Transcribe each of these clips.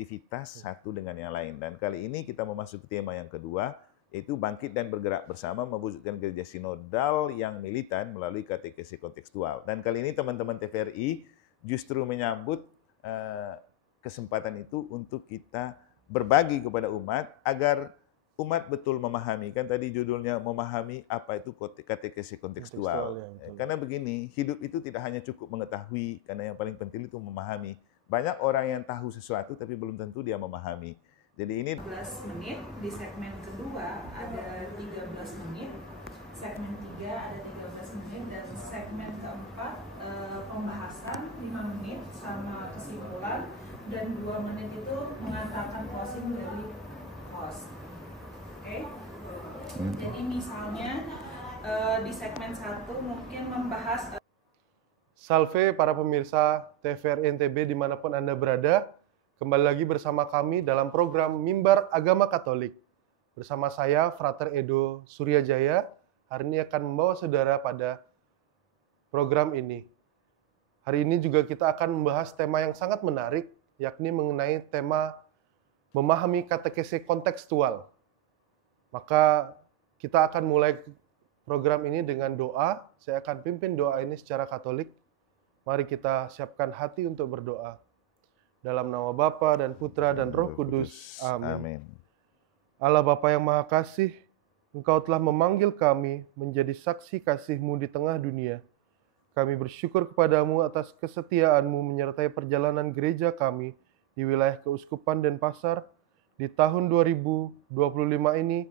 konektivitas satu dengan yang lain. Dan kali ini kita memasuki tema yang kedua, yaitu bangkit dan bergerak bersama mewujudkan gereja sinodal yang militan melalui katekesi kontekstual. Dan kali ini teman-teman TVRI justru menyambut kesempatan itu untuk kita berbagi kepada umat agar umat betul memahami. Kan tadi judulnya memahami apa itu katekesi kontekstual. Karena begini, hidup itu tidak hanya cukup mengetahui, karena yang paling penting itu memahami. Banyak orang yang tahu sesuatu tapi belum tentu dia memahami. Jadi ini 15 menit, di segmen kedua ada 13 menit, segmen 3 ada 13 menit, dan segmen keempat pembahasan 5 menit sama kesimpulan, dan 2 menit itu mengantarkan closing dari host. Oke? Jadi misalnya di segmen 1 mungkin membahas Salve para pemirsa TVRI NTB dimanapun Anda berada. Kembali lagi bersama kami dalam program Mimbar Agama Katolik. Bersama saya, Frater Edo Suryajaya, hari ini akan membawa saudara pada program ini. Hari ini juga kita akan membahas tema yang sangat menarik, yakni mengenai tema memahami katekesi kontekstual. Maka kita akan mulai program ini dengan doa. Saya akan pimpin doa ini secara Katolik. Mari kita siapkan hati untuk berdoa. Dalam nama Bapa dan Putra dan Roh Kudus. Amin. Allah Bapa yang Maha Kasih, Engkau telah memanggil kami menjadi saksi kasih-Mu di tengah dunia. Kami bersyukur kepadamu atas kesetiaan-Mu menyertai perjalanan gereja kami di wilayah Keuskupan Denpasar. Di tahun 2025 ini,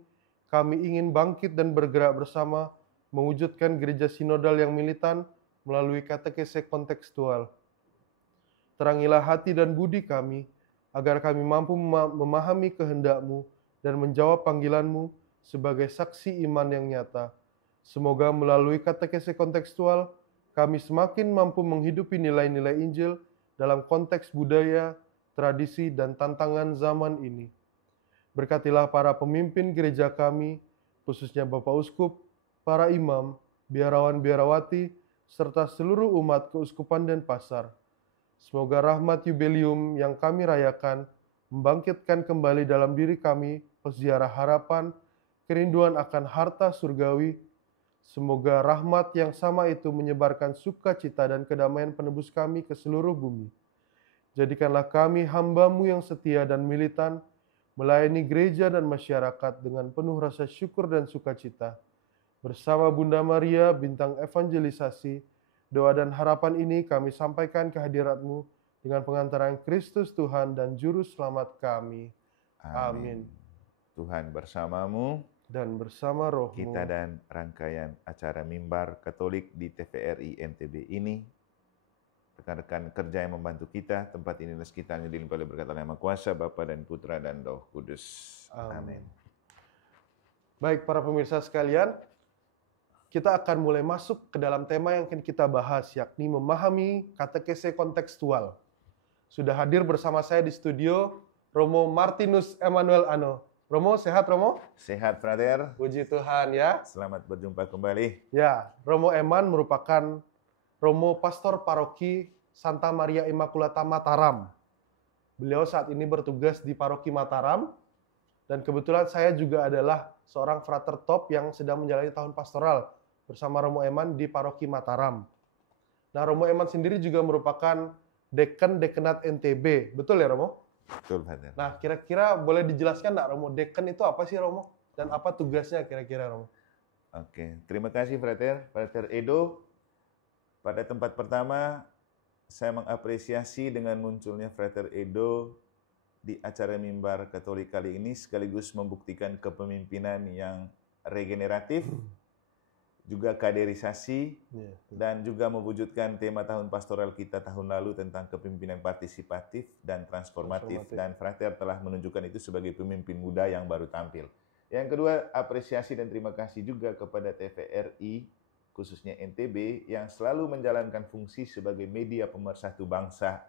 kami ingin bangkit dan bergerak bersama mewujudkan gereja sinodal yang militan melalui katekesi kontekstual. Terangilah hati dan budi kami, agar kami mampu memahami kehendak-Mu dan menjawab panggilan-Mu sebagai saksi iman yang nyata. Semoga melalui katekesi kontekstual, kami semakin mampu menghidupi nilai-nilai Injil dalam konteks budaya, tradisi, dan tantangan zaman ini. Berkatilah para pemimpin gereja kami, khususnya Bapak Uskup, para imam, biarawan-biarawati, serta seluruh umat Keuskupan Denpasar. Semoga rahmat jubilium yang kami rayakan membangkitkan kembali dalam diri kami peziarah harapan, kerinduan akan harta surgawi. Semoga rahmat yang sama itu menyebarkan sukacita dan kedamaian penebus kami ke seluruh bumi. Jadikanlah kami hamba-Mu yang setia dan militan, melayani gereja dan masyarakat dengan penuh rasa syukur dan sukacita. Bersama Bunda Maria, bintang evangelisasi, doa dan harapan ini kami sampaikan ke hadirat-Mu dengan pengantaran Kristus Tuhan dan Juru Selamat kami. Amin. Tuhan bersamamu Dan bersama roh-Mu. Kita dan rangkaian acara Mimbar Katolik di TVRI NTB ini, rekan-rekan kerja yang membantu kita, tempat ini sekitarnya dilimpahi oleh berkat Allah yang Maha Kuasa, Bapa dan Putra dan Roh Kudus. Amin. Baik para pemirsa sekalian, kita akan mulai masuk ke dalam tema yang akan kita bahas, yakni memahami katekesi kontekstual. Sudah hadir bersama saya di studio Romo Martinus Emmanuel Ano. Romo, sehat Romo? Sehat, Frater. Puji Tuhan ya. Selamat berjumpa kembali. Ya, Romo Eman merupakan Romo Pastor Paroki Santa Maria Immaculata Mataram. Beliau saat ini bertugas di Paroki Mataram, dan kebetulan saya juga adalah seorang frater top yang sedang menjalani tahun pastoral bersama Romo Eman di Paroki Mataram. Nah, Romo Eman sendiri juga merupakan Dekan-Dekanat NTB. Betul ya, Romo? Betul, Frater. Nah, kira-kira boleh dijelaskan nggak, Romo, Dekan itu apa sih, Romo? Dan apa tugasnya kira-kira, Romo? Oke, terima kasih, Frater. Frater Edo. Pada tempat pertama, saya mengapresiasi dengan munculnya Frater Edo di acara Mimbar Katolik kali ini, sekaligus membuktikan kepemimpinan yang regeneratif, juga kaderisasi, dan juga mewujudkan tema tahun pastoral kita tahun lalu tentang kepemimpinan partisipatif dan transformatif. Dan Frater telah menunjukkan itu sebagai pemimpin muda yang baru tampil. Yang kedua, apresiasi dan terima kasih juga kepada TVRI, khususnya NTB, yang selalu menjalankan fungsi sebagai media pemersatu bangsa.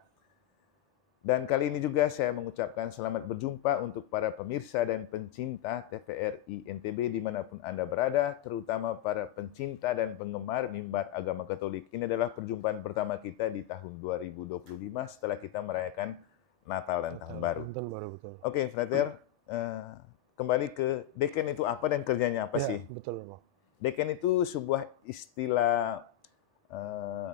Dan kali ini juga saya mengucapkan selamat berjumpa untuk para pemirsa dan pencinta TVRI NTB dimanapun Anda berada, terutama para pencinta dan penggemar Mimbar Agama Katolik. Ini adalah perjumpaan pertama kita di tahun 2025 setelah kita merayakan Natal dan Tahun Baru. Tahun baru, betul. Oke, Frater, kembali ke Dekan itu apa dan kerjanya apa Ya, sih? betul, Romo. Dekan itu sebuah istilah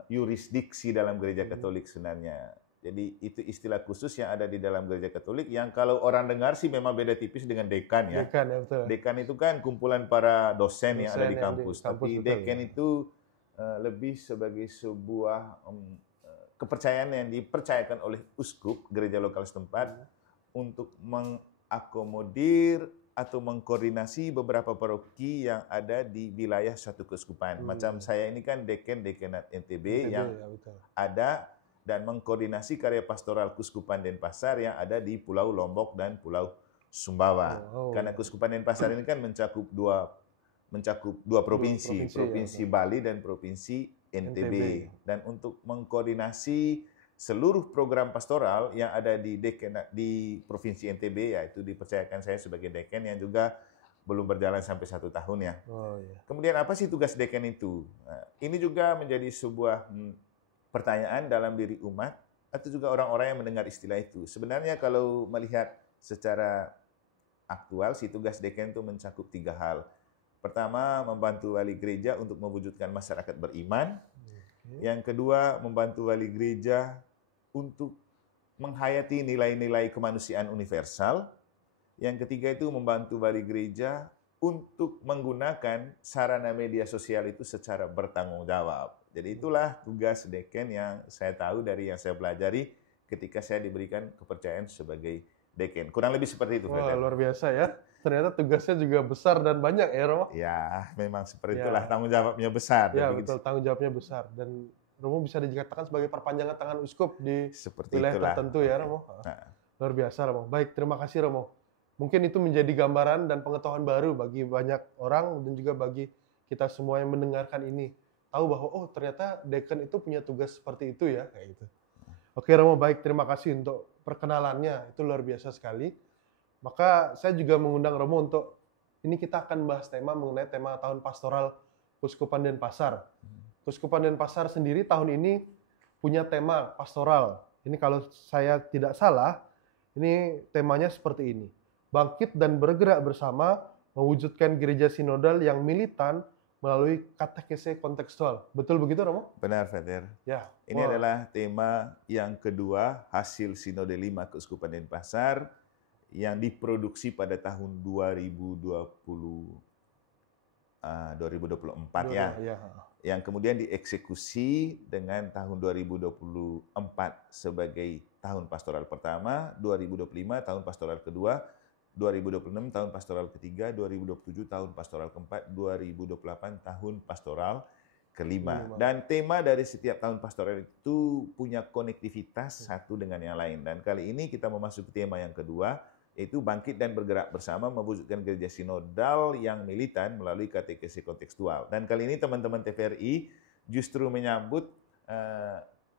yurisdiksi dalam gereja Katolik sebenarnya. Jadi itu istilah khusus yang ada di dalam gereja Katolik yang kalau orang dengar sih memang beda tipis dengan dekan ya. Dekan ya, betul. Dekan itu kan kumpulan para dosen yang ada di Dosen yang kampus. di kampus, Tapi betul, dekan ya. itu lebih sebagai sebuah kepercayaan yang dipercayakan oleh uskup gereja lokal setempat untuk mengakomodir atau mengkoordinasi beberapa paroki yang ada di wilayah suatu keuskupan. Macam saya ini kan dekanat NTB yang ya, betul. ada dan mengkoordinasi karya pastoral Keuskupan Denpasar yang ada di Pulau Lombok dan Pulau Sumbawa. Karena Keuskupan Denpasar ini kan mencakup dua provinsi, Provinsi Bali dan Provinsi NTB. Dan untuk mengkoordinasi seluruh program pastoral yang ada di di Provinsi NTB, yaitu dipercayakan saya sebagai dekan yang juga belum berjalan sampai 1 tahun ya. Kemudian apa sih tugas dekan itu? Nah, ini juga menjadi sebuah pertanyaan dalam diri umat atau juga orang-orang yang mendengar istilah itu. Sebenarnya kalau melihat secara aktual, si tugas dekan itu mencakup 3 hal. Pertama, membantu wali gereja untuk mewujudkan masyarakat beriman. Yang kedua, membantu wali gereja untuk menghayati nilai-nilai kemanusiaan universal. Yang ketiga itu membantu wali gereja untuk menggunakan sarana media sosial itu secara bertanggung jawab. Jadi itulah tugas dekan yang saya tahu dari yang saya pelajari ketika saya diberikan kepercayaan sebagai dekan. Kurang lebih seperti itu. Wah, luar biasa ya. Ternyata tugasnya juga besar dan banyak ya, Romo? Ya, memang seperti itulah, tanggung jawabnya besar. Ya, betul, tanggung jawabnya besar. Dan Romo bisa dikatakan sebagai perpanjangan tangan uskup di wilayah tertentu ya, Romo. Luar biasa, Romo. Baik, terima kasih, Romo. Mungkin itu menjadi gambaran dan pengetahuan baru bagi banyak orang dan juga bagi kita semua yang mendengarkan ini. Tahu bahwa oh ternyata dekan itu punya tugas seperti itu ya, kayak gitu. Oke Romo, baik, terima kasih untuk perkenalannya, itu luar biasa sekali. Maka saya juga mengundang Romo untuk ini kita akan bahas tema mengenai tema tahun pastoral Keuskupan Denpasar. Keuskupan Denpasar sendiri tahun ini punya tema pastoral. Ini kalau saya tidak salah, ini temanya seperti ini. Bangkit dan bergerak bersama mewujudkan gereja sinodal yang militan melalui katekese kontekstual. Betul begitu, Romo? Benar, Frater. Ya. Ini adalah tema yang kedua hasil Sinode 5 Keuskupan Denpasar yang diproduksi pada tahun 2024 ya. Yang kemudian dieksekusi dengan tahun 2024 sebagai tahun pastoral pertama, 2025 tahun pastoral kedua, 2026 tahun pastoral ketiga, 2027 tahun pastoral keempat, 2028 tahun pastoral kelima. Dan tema dari setiap tahun pastoral itu punya konektivitas satu dengan yang lain. Dan kali ini kita memasuki tema yang kedua, yaitu bangkit dan bergerak bersama mewujudkan gereja sinodal yang militan melalui katekesi kontekstual. Dan kali ini teman-teman TVRI justru menyambut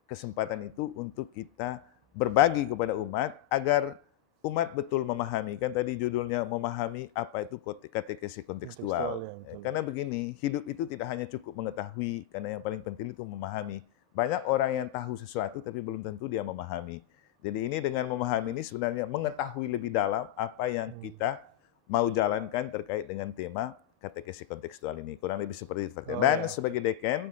kesempatan itu untuk kita berbagi kepada umat agar umat betul memahami, kan tadi judulnya memahami apa itu katekesi kontekstual. Karena begini, hidup itu tidak hanya cukup mengetahui, karena yang paling penting itu memahami. Banyak orang yang tahu sesuatu tapi belum tentu dia memahami. Jadi ini dengan memahami ini sebenarnya mengetahui lebih dalam apa yang kita mau jalankan terkait dengan tema katekesi kontekstual ini. Kurang lebih seperti itu. Dan sebagai dekan,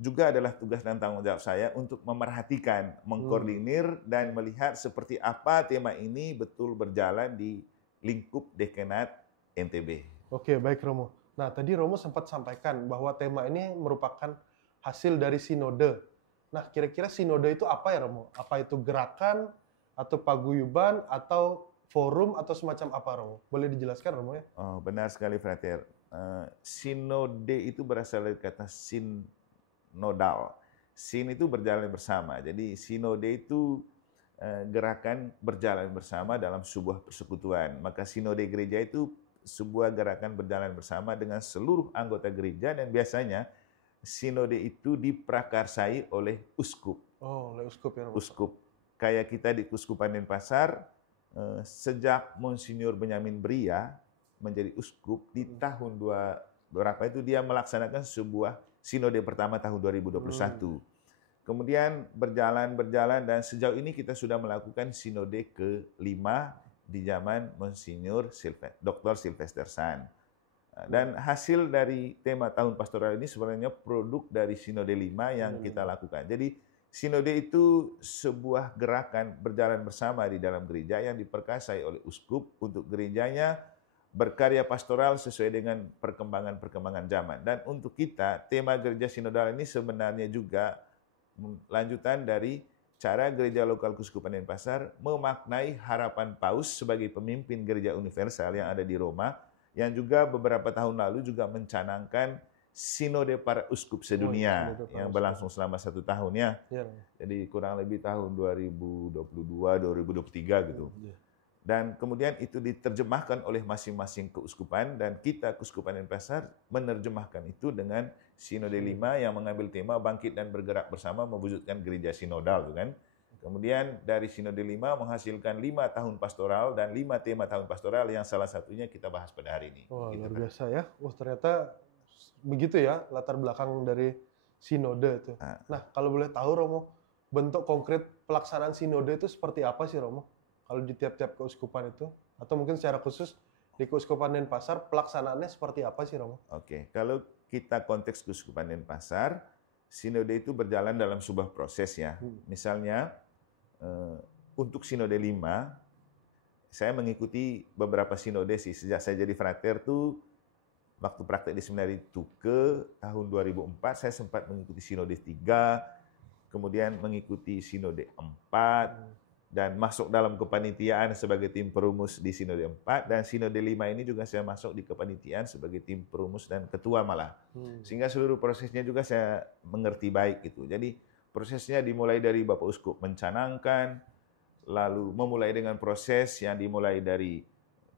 juga adalah tugas dan tanggung jawab saya untuk memerhatikan, mengkoordinir, dan melihat seperti apa tema ini betul berjalan di lingkup dekanat NTB. Oke, baik Romo. Nah, tadi Romo sempat sampaikan bahwa tema ini merupakan hasil dari sinode. Nah, kira-kira sinode itu apa ya Romo? Apa itu gerakan, atau paguyuban, atau forum, atau semacam apa Romo? Boleh dijelaskan Romo ya? Oh, benar sekali Frater. Sinode itu berasal dari kata sinodal. Sin itu berjalan bersama. Jadi sinode itu gerakan berjalan bersama dalam sebuah persekutuan. Maka sinode gereja itu sebuah gerakan berjalan bersama dengan seluruh anggota gereja dan biasanya sinode itu diprakarsai oleh uskup. Oh, oleh uskup ya. Uskup. Kayak kita di Keuskupan Denpasar, sejak Monsinyur Benyamin Bria menjadi uskup di tahun berapa itu dia melaksanakan sebuah sinode pertama tahun 2021. Kemudian berjalan dan sejauh ini kita sudah melakukan sinode ke-5 di zaman Monsinyur Dr. Sylvester San. Dan hasil dari tema tahun pastoral ini sebenarnya produk dari sinode 5 yang kita lakukan. Jadi sinode itu sebuah gerakan berjalan bersama di dalam gereja yang diperkasai oleh uskup untuk gerejanya berkarya pastoral sesuai dengan perkembangan zaman. Dan untuk kita, tema gereja sinodal ini sebenarnya juga lanjutan dari cara gereja lokal Keuskupan Denpasar memaknai harapan Paus sebagai pemimpin gereja universal yang ada di Roma, yang juga beberapa tahun lalu juga mencanangkan Sinode para Uskup Sedunia yang berlangsung selama 1 tahun ya. Jadi kurang lebih tahun 2022-2023 gitu. Dan kemudian itu diterjemahkan oleh masing-masing keuskupan dan kita Keuskupan Denpasar menerjemahkan itu dengan Sinode 5 yang mengambil tema bangkit dan bergerak bersama mewujudkan gereja sinodal kan. Kemudian dari Sinode 5 menghasilkan 5 tahun pastoral dan 5 tema tahun pastoral yang salah satunya kita bahas pada hari ini. Wah, luar biasa ya. Ternyata begitu ya latar belakang dari sinode itu. Nah, kalau boleh tahu Romo, bentuk konkret pelaksanaan sinode itu seperti apa sih Romo? Kalau di tiap-tiap keuskupan itu, atau mungkin secara khusus di Keuskupan Denpasar, pelaksanaannya seperti apa sih Romo? Oke, kalau kita konteks Keuskupan Denpasar, sinode itu berjalan dalam sebuah proses ya. Misalnya, untuk sinode 5, saya mengikuti beberapa sinode sih. Sejak saya jadi frater tuh, waktu praktek di seminari Tuke, tahun 2004, saya sempat mengikuti sinode 3, kemudian mengikuti sinode 4, dan masuk dalam kepanitiaan sebagai tim perumus di Sinode 4, dan Sinode 5 ini juga saya masuk di kepanitiaan sebagai tim perumus dan ketua malah. Sehingga seluruh prosesnya juga saya mengerti baik gitu. Jadi prosesnya dimulai dari Bapak Uskup mencanangkan, lalu memulai dengan proses yang dimulai dari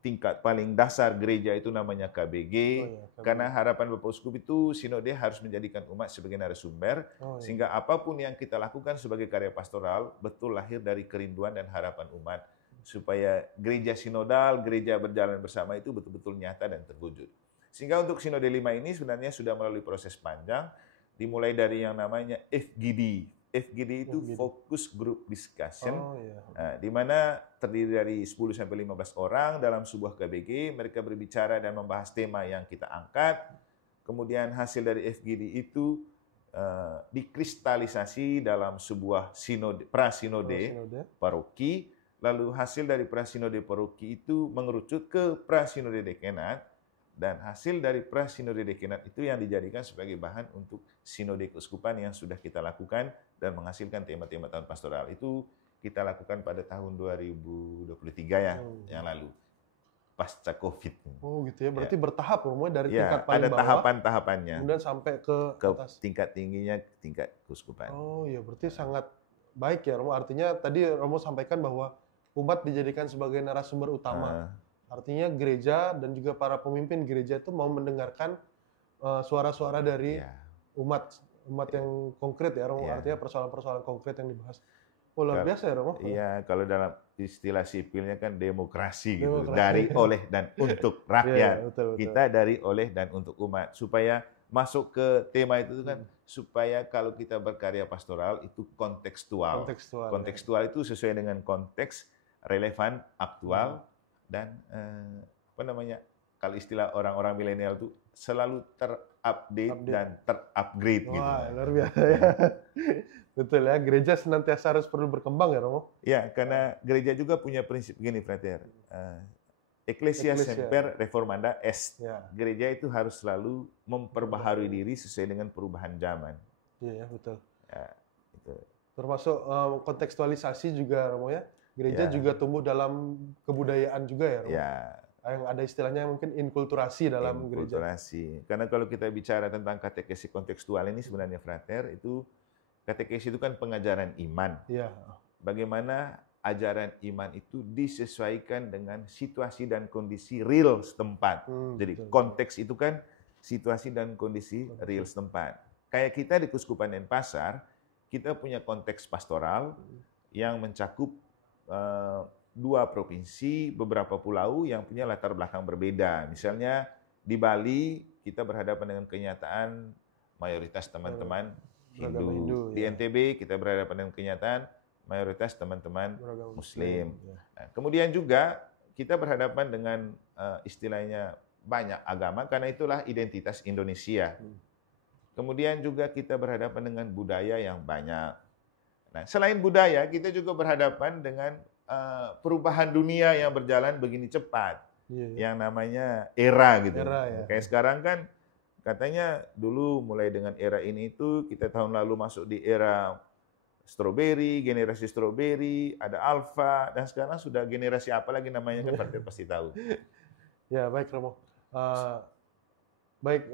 tingkat paling dasar gereja itu namanya KBG, karena harapan Bapak Uskup itu sinode harus menjadikan umat sebagai narasumber, sehingga apapun yang kita lakukan sebagai karya pastoral betul lahir dari kerinduan dan harapan umat, supaya gereja sinodal, gereja berjalan bersama itu betul-betul nyata dan terwujud. Sehingga untuk sinode 5 ini sebenarnya sudah melalui proses panjang, dimulai dari yang namanya FGD. FGD itu Focus Group Discussion, di mana terdiri dari 10-15 orang dalam sebuah KBG, mereka berbicara dan membahas tema yang kita angkat. Kemudian hasil dari FGD itu dikristalisasi dalam sebuah prasinode paroki, lalu hasil dari prasinode paroki itu mengerucut ke prasinode dekenat, dan hasil dari prasinode dekenat itu yang dijadikan sebagai bahan untuk sinode keuskupan yang sudah kita lakukan dan menghasilkan tema-tema tahun pastoral. Itu kita lakukan pada tahun 2023 ya, yang lalu, pasca COVID. Oh gitu ya, berarti bertahap Romo, dari tingkat paling ada bawah, tahapan-tahapannya. kemudian sampai ke atas. Tingkat tingginya, tingkat keuskupan. Oh iya, berarti sangat baik ya Romo. Artinya tadi Romo sampaikan bahwa umat dijadikan sebagai narasumber utama. Artinya gereja dan juga para pemimpin gereja itu mau mendengarkan suara-suara dari umat yang konkret ya Romo. Artinya persoalan-persoalan konkret yang dibahas. Oh, luar biasa ya Romo. Iya, kalau dalam istilah sipilnya kan demokrasi gitu. Dari, oleh, dan untuk rakyat. Betul. Kita dari, oleh, dan untuk umat. Supaya masuk ke tema itu kan, supaya kalau kita berkarya pastoral itu kontekstual. Kontekstual itu sesuai dengan konteks, relevan, aktual, dan kalau istilah orang-orang milenial itu selalu terupdate dan terupgrade. Wah, gitu. Luar biasa ya. Betul ya, gereja senantiasa harus perlu berkembang ya Romo. Ya, karena gereja juga punya prinsip begini, Frater. Ecclesia semper reformanda est. Gereja itu harus selalu memperbaharui diri sesuai dengan perubahan zaman. Iya, betul. Ya, itu. Termasuk kontekstualisasi juga Romo ya. Gereja juga tumbuh dalam kebudayaan juga ya Romo. Yang ada istilahnya mungkin inkulturasi dalam gereja. Karena kalau kita bicara tentang katekesi kontekstual ini sebenarnya Frater, itu katekesi itu kan pengajaran iman. Bagaimana ajaran iman itu disesuaikan dengan situasi dan kondisi real setempat. Jadi konteks itu kan situasi dan kondisi real setempat. Kayak kita di Keuskupan Denpasar, kita punya konteks pastoral yang mencakup 2 provinsi, beberapa pulau yang punya latar belakang berbeda. Misalnya di Bali, kita berhadapan dengan kenyataan mayoritas teman-teman Beragama Hindu. Hindu, Di ya. NTB kita berhadapan dengan kenyataan mayoritas teman-teman Beragama Muslim. ya. Nah, kemudian juga kita berhadapan dengan istilahnya banyak agama karena itulah identitas Indonesia. Kemudian juga kita berhadapan dengan budaya yang banyak. Nah, selain budaya, kita juga berhadapan dengan perubahan dunia yang berjalan begini cepat. Iya, ya. Yang namanya era gitu. Era, ya. Kayak sekarang kan katanya dulu mulai dengan era ini itu kita tahun lalu masuk di era strawberry, generasi strawberry, ada alpha, dan sekarang sudah generasi apa lagi namanya kan Frater pasti tahu. Ya, baik Romo. Baik,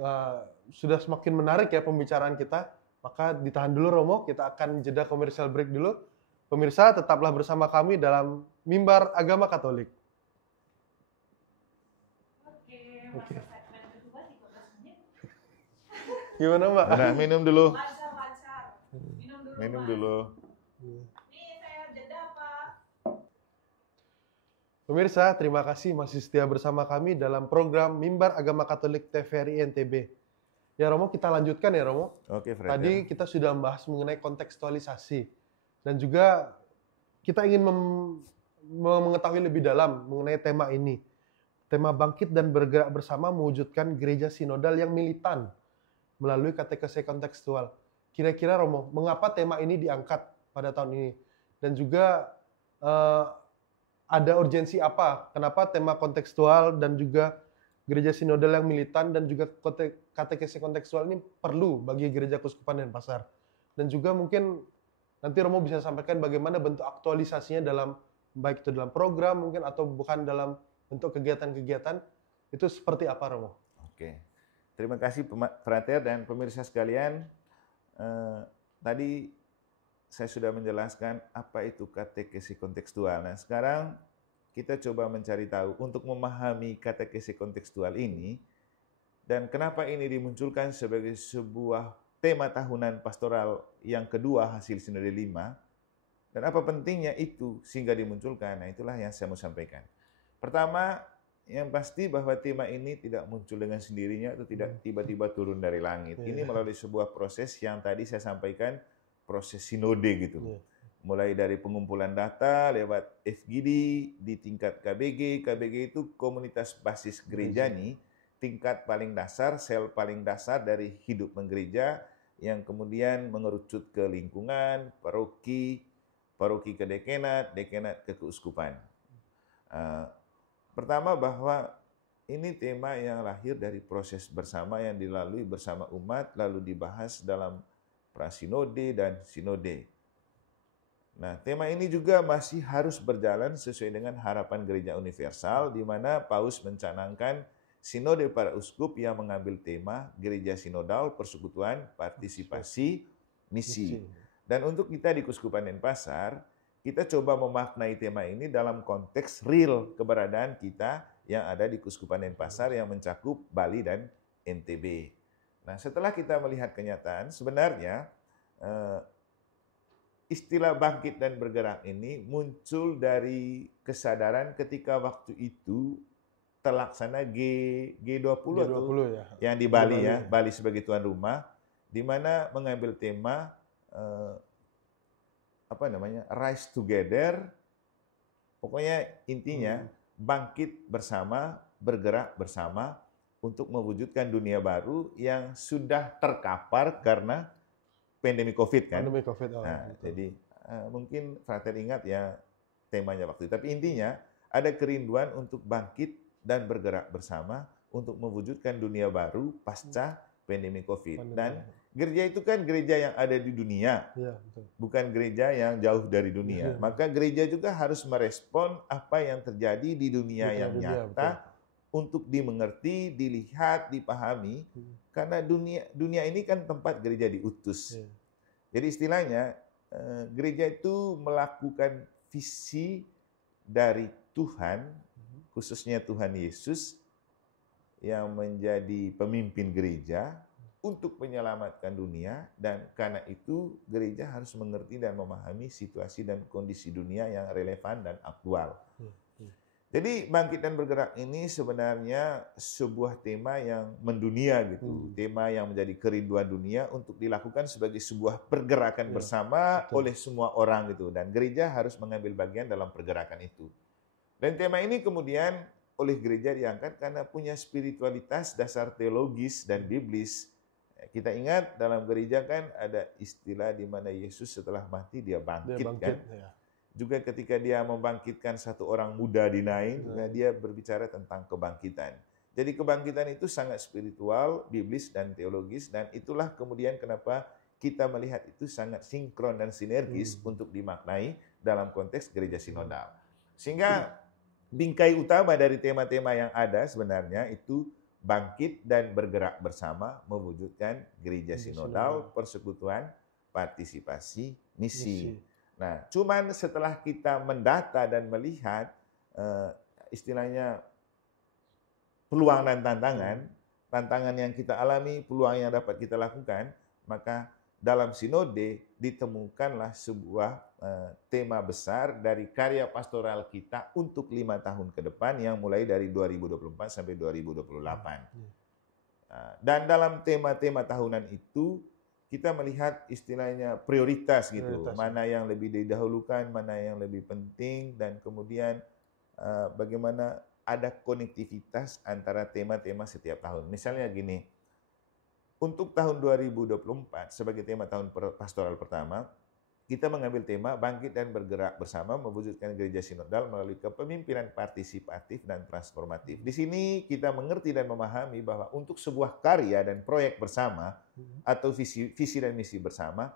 sudah semakin menarik ya pembicaraan kita. Maka ditahan dulu Romo, kita akan jeda commercial break dulu. Pemirsa, tetaplah bersama kami dalam Mimbar Agama Katolik. Oke, masuk segmen kedua 13 menit. Gimana Mbak? Nah, minum dulu. Lancar. Minum dulu. Minum Mas. dulu. Nih saya jeda Pak. Pemirsa, terima kasih masih setia bersama kami dalam program Mimbar Agama Katolik TVRI NTB. Ya Romo, kita lanjutkan ya Romo. Oke, Frater. Tadi kita sudah membahas mengenai kontekstualisasi. Dan juga kita ingin mengetahui lebih dalam mengenai tema ini. Tema bangkit dan bergerak bersama mewujudkan gereja sinodal yang militan melalui katekese kontekstual. Kira-kira Romo, mengapa tema ini diangkat pada tahun ini? Dan juga ada urgensi apa? Kenapa tema kontekstual dan juga gereja sinodal yang militan dan juga katekese kontekstual ini perlu bagi gereja Keuskupan Denpasar? Dan juga mungkin nanti Romo bisa sampaikan bagaimana bentuk aktualisasinya dalam, baik itu dalam program mungkin atau bukan dalam bentuk kegiatan-kegiatan, itu seperti apa Romo? Oke. Terima kasih Frater dan pemirsa sekalian. Tadi saya sudah menjelaskan apa itu katekesi kontekstual. Nah, sekarang kita coba mencari tahu untuk memahami katekesi kontekstual ini dan kenapa ini dimunculkan sebagai sebuah tema tahunan pastoral yang kedua hasil Sinode 5 dan apa pentingnya itu sehingga dimunculkan. Nah, itulah yang saya mau sampaikan. Pertama, yang pasti bahwa tema ini tidak muncul dengan sendirinya atau tidak tiba-tiba turun dari langit. Ini melalui sebuah proses yang tadi saya sampaikan, proses sinode gitu. Mulai dari pengumpulan data lewat FGD di tingkat KBG. KBG itu komunitas basis gereja nih, tingkat paling dasar, sel paling dasar dari hidup menggereja yang kemudian mengerucut ke lingkungan, paroki, paroki ke dekenat, dekenat ke keuskupan. Pertama bahwa ini tema yang lahir dari proses bersama yang dilalui bersama umat lalu dibahas dalam prasinode dan sinode. Nah, tema ini juga masih harus berjalan sesuai dengan harapan Gereja Universal di mana Paus mencanangkan sinode para uskup yang mengambil tema Gereja Sinodal, Persekutuan, Partisipasi, Misi. Dan untuk kita di Keuskupan Denpasar, kita coba memaknai tema ini dalam konteks real keberadaan kita yang ada di Keuskupan Denpasar yang mencakup Bali dan NTB. Nah, setelah kita melihat kenyataan, sebenarnya istilah bangkit dan bergerak ini muncul dari kesadaran ketika waktu itu terlaksana G20 tuh, ya. yang di Bali ya, Bali sebagai tuan rumah, di mana mengambil tema Rise Together, pokoknya intinya bangkit bersama, bergerak bersama untuk mewujudkan dunia baru yang sudah terkapar karena pandemi COVID kan. Pandemi COVID. Nah, jadi mungkin Frater ingat ya temanya waktu itu. Tapi intinya ada kerinduan untuk bangkit dan bergerak bersama untuk mewujudkan dunia baru pasca pandemi COVID. Dan gereja itu kan gereja yang ada di dunia, bukan gereja yang jauh dari dunia. Maka gereja juga harus merespon apa yang terjadi di dunia yang nyata untuk dimengerti, dilihat, dipahami. Karena dunia ini kan tempat gereja diutus. Jadi istilahnya gereja itu melakukan visi dari Tuhan, khususnya Tuhan Yesus yang menjadi pemimpin gereja untuk menyelamatkan dunia, dan karena itu gereja harus mengerti dan memahami situasi dan kondisi dunia yang relevan dan aktual. Jadi bangkit dan bergerak ini sebenarnya sebuah tema yang mendunia gitu. Tema yang menjadi kerinduan dunia untuk dilakukan sebagai sebuah pergerakan bersama oleh semua orang gitu. Dan gereja harus mengambil bagian dalam pergerakan itu. Dan tema ini kemudian oleh gereja diangkat karena punya spiritualitas dasar teologis dan biblis. Kita ingat dalam gereja kan ada istilah di mana Yesus setelah mati dia bangkit kan. Ya. Juga ketika dia membangkitkan satu orang muda di Nain, juga dia berbicara tentang kebangkitan. Jadi kebangkitan itu sangat spiritual, biblis, dan teologis, dan itulah kemudian kenapa kita melihat itu sangat sinkron dan sinergis untuk dimaknai dalam konteks gereja sinodal. Sehingga bingkai utama dari tema-tema yang ada sebenarnya itu bangkit dan bergerak bersama mewujudkan gereja sinodal, persekutuan, partisipasi, misi. Nah, cuman setelah kita mendata dan melihat istilahnya peluang dan tantangan yang kita alami, peluang yang dapat kita lakukan, maka dalam sinode ditemukanlah sebuah tema besar dari karya pastoral kita untuk 5 tahun ke depan yang mulai dari 2024 sampai 2028. Dan dalam tema-tema tahunan itu kita melihat istilahnya prioritas gitu, mana yang lebih didahulukan, mana yang lebih penting, dan kemudian bagaimana ada konektivitas antara tema-tema setiap tahun. Misalnya gini, untuk tahun 2024 sebagai tema tahun pastoral pertama, kita mengambil tema bangkit dan bergerak bersama mewujudkan gereja sinodal melalui kepemimpinan partisipatif dan transformatif. Di sini kita mengerti dan memahami bahwa untuk sebuah karya dan proyek bersama atau visi dan misi bersama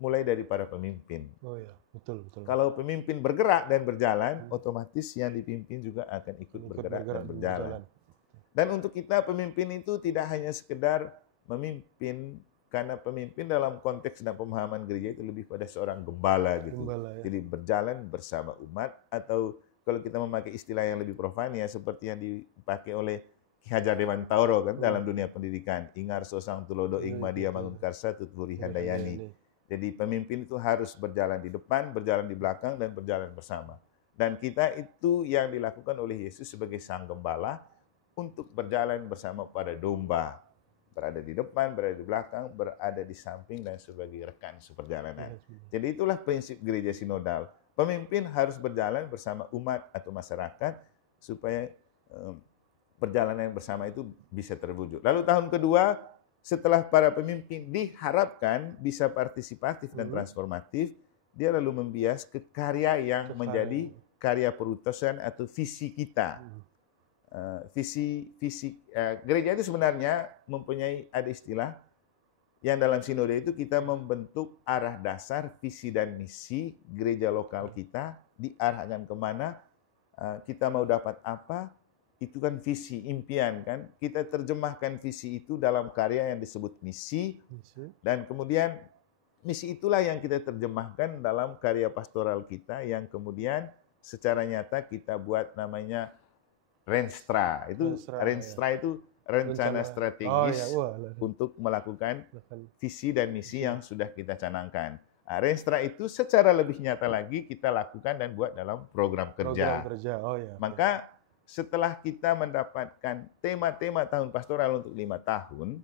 mulai dari para pemimpin. Oh ya, betul. Kalau pemimpin bergerak dan berjalan, otomatis yang dipimpin juga akan ikut bergerak dan berjalan. Dan untuk kita pemimpin itu tidak hanya sekedar memimpin, karena pemimpin dalam konteks dan pemahaman gereja itu lebih pada seorang gembala gitu. Jadi berjalan bersama umat, atau kalau kita memakai istilah yang lebih profan ya seperti yang dipakai oleh Ki Hajar Dewantara kan dalam dunia pendidikan, ingar sosang tulodo ingma dia mangun karsa tuturi handayani. Jadi pemimpin itu harus berjalan di depan, berjalan di belakang, dan berjalan bersama. Dan kita itu yang dilakukan oleh Yesus sebagai sang gembala untuk berjalan bersama pada domba. Berada di depan, berada di belakang, berada di samping, dan sebagai rekan seperjalanan. Jadi itulah prinsip gereja sinodal. Pemimpin harus berjalan bersama umat atau masyarakat supaya perjalanan bersama itu bisa terwujud. Lalu tahun kedua, setelah para pemimpin diharapkan bisa partisipatif dan transformatif, dia lalu membias ke karya yang menjadi karya perutusan atau visi kita. Gereja itu sebenarnya mempunyai ada istilah yang dalam sinode itu kita membentuk arah dasar visi dan misi gereja lokal kita, diarahkan kemana, kita mau dapat apa, itu kan visi, impian kan. Kita terjemahkan visi itu dalam karya yang disebut misi, dan kemudian misi itulah yang kita terjemahkan dalam karya pastoral kita yang kemudian secara nyata kita buat namanya Renstra. Itu Renstra itu rencana strategis untuk melakukan visi dan misi yang sudah kita canangkan. Renstra itu secara lebih nyata lagi kita lakukan dan buat dalam program kerja. Maka setelah kita mendapatkan tema-tema tahun pastoral untuk 5 tahun,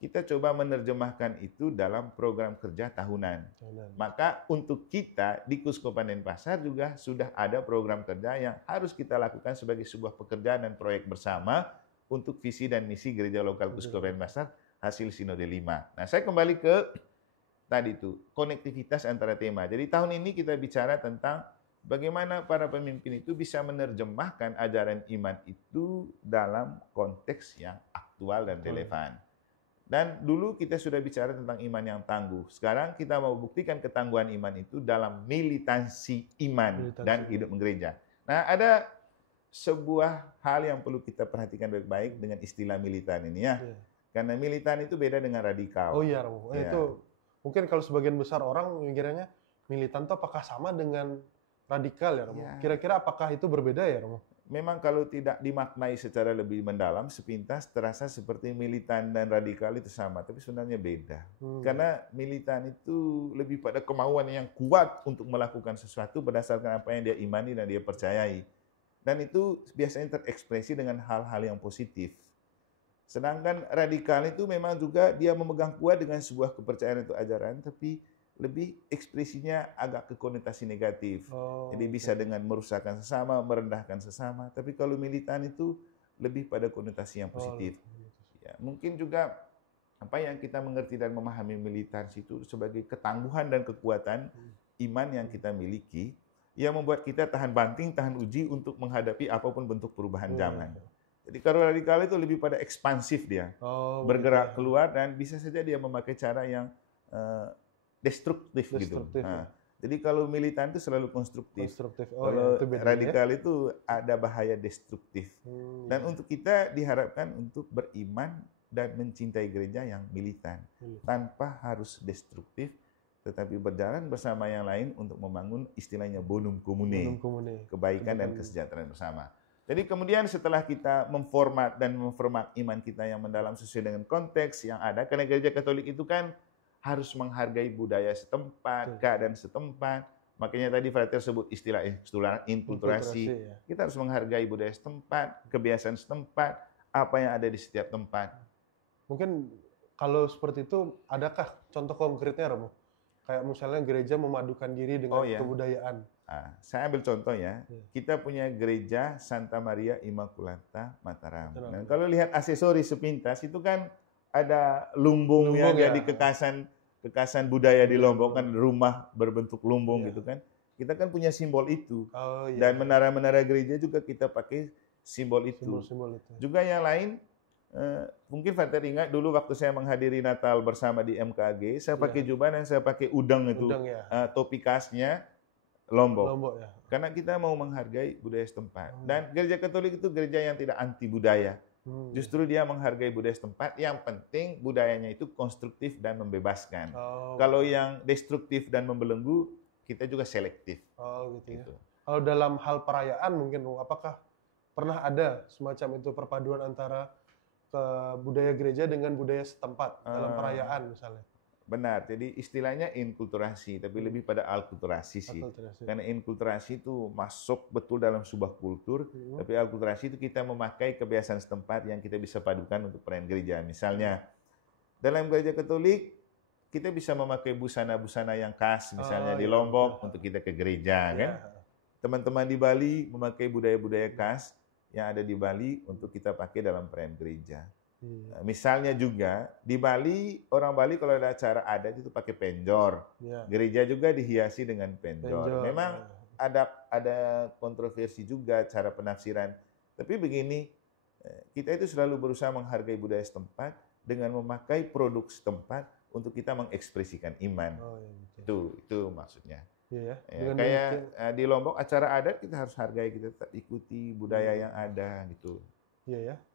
kita coba menerjemahkan itu dalam program kerja tahunan. Maka untuk kita di Kuskupan Denpasar juga sudah ada program kerja yang harus kita lakukan sebagai sebuah pekerjaan dan proyek bersama untuk visi dan misi gereja lokal Kuskupan Denpasar hasil Sinode 5. Nah, saya kembali ke tadi itu, konektivitas antara tema. Jadi tahun ini kita bicara tentang bagaimana para pemimpin itu bisa menerjemahkan ajaran iman itu dalam konteks yang aktual dan relevan. Dan dulu kita sudah bicara tentang iman yang tangguh. Sekarang kita mau buktikan ketangguhan iman itu dalam militansi iman dan hidup gereja. Nah, ada sebuah hal yang perlu kita perhatikan baik-baik dengan istilah militan ini ya. Karena militan itu beda dengan radikal. Oh iya, Romo. Itu mungkin kalau sebagian besar orang mikirnya militan itu apakah sama dengan radikal ya, Romo? Kira-kira apakah itu berbeda ya, Romo? Memang kalau tidak dimaknai secara lebih mendalam, sepintas terasa seperti militan dan radikal itu sama, tapi sebenarnya beda. Karena militan itu lebih pada kemauan yang kuat untuk melakukan sesuatu berdasarkan apa yang dia imani dan dia percayai. Dan itu biasanya terekspresi dengan hal-hal yang positif. Sedangkan radikal itu memang juga dia memegang kuat dengan sebuah kepercayaan atau ajaran, tapi lebih ekspresinya agak ke konotasi negatif. Jadi bisa dengan merusakkan sesama, merendahkan sesama. Tapi kalau militan itu lebih pada konotasi yang positif. Ya, mungkin juga apa yang kita mengerti dan memahami militansi itu sebagai ketangguhan dan kekuatan iman yang kita miliki, yang membuat kita tahan banting, tahan uji untuk menghadapi apapun bentuk perubahan zaman. Jadi kalau radikal itu lebih pada ekspansif dia, bergerak keluar dan bisa saja dia memakai cara yang destruktif gitu. Nah, jadi kalau militan itu selalu konstruktif. Kalau radikal itu ada bahaya destruktif. Dan untuk kita diharapkan untuk beriman dan mencintai gereja yang militan, tanpa harus destruktif, tetapi berjalan bersama yang lain untuk membangun istilahnya bonum comune, kebaikan dan kesejahteraan bersama. Jadi kemudian setelah kita memformat iman kita yang mendalam sesuai dengan konteks yang ada, karena gereja Katolik itu kan harus menghargai budaya setempat, keadaan setempat. Makanya tadi Frater sebut istilah inkulturasi. Kita harus menghargai budaya setempat, kebiasaan setempat, apa yang ada di setiap tempat. Mungkin kalau seperti itu, adakah contoh konkretnya, Romo? Kayak misalnya gereja memadukan diri dengan kebudayaan. Nah, saya ambil contoh ya. Kita punya gereja Santa Maria Immaculata Mataram. Dan kalau lihat aksesoris sepintas itu kan ada lumbung yang jadi kekasan budaya di Lombok, kan rumah berbentuk lumbung gitu kan. Kita kan punya simbol itu. Dan menara-menara gereja juga kita pakai simbol itu. Juga yang lain, mungkin Frater ingat dulu waktu saya menghadiri Natal bersama di MKG, saya pakai jubah dan saya pakai udang itu, topi khasnya Lombok. Karena kita mau menghargai budaya setempat. Dan gereja Katolik itu gereja yang tidak anti budaya. Justru dia menghargai budaya setempat, yang penting budayanya itu konstruktif dan membebaskan. Kalau yang destruktif dan membelenggu, kita juga selektif. Gitu. Kalau dalam hal perayaan mungkin, apakah pernah ada semacam itu perpaduan antara budaya gereja dengan budaya setempat dalam perayaan misalnya? Benar, jadi istilahnya inkulturasi, tapi lebih pada alkulturasi sih. Karena inkulturasi itu masuk betul dalam sebuah kultur, tapi alkulturasi itu kita memakai kebiasaan setempat yang kita bisa padukan untuk perayaan gereja. Misalnya, dalam gereja Katolik, kita bisa memakai busana-busana yang khas, misalnya di Lombok untuk kita ke gereja, kan? Teman-teman di Bali memakai budaya-budaya khas yang ada di Bali untuk kita pakai dalam perayaan gereja. Misalnya juga di Bali, orang Bali kalau ada acara adat itu pakai penjor. Gereja juga dihiasi dengan penjor. Memang ada kontroversi juga cara penafsiran. Tapi begini, kita itu selalu berusaha menghargai budaya setempat dengan memakai produk setempat untuk kita mengekspresikan iman. Itu maksudnya. Kayak di Lombok acara adat kita harus hargai, kita tetap ikuti budaya yang ada gitu.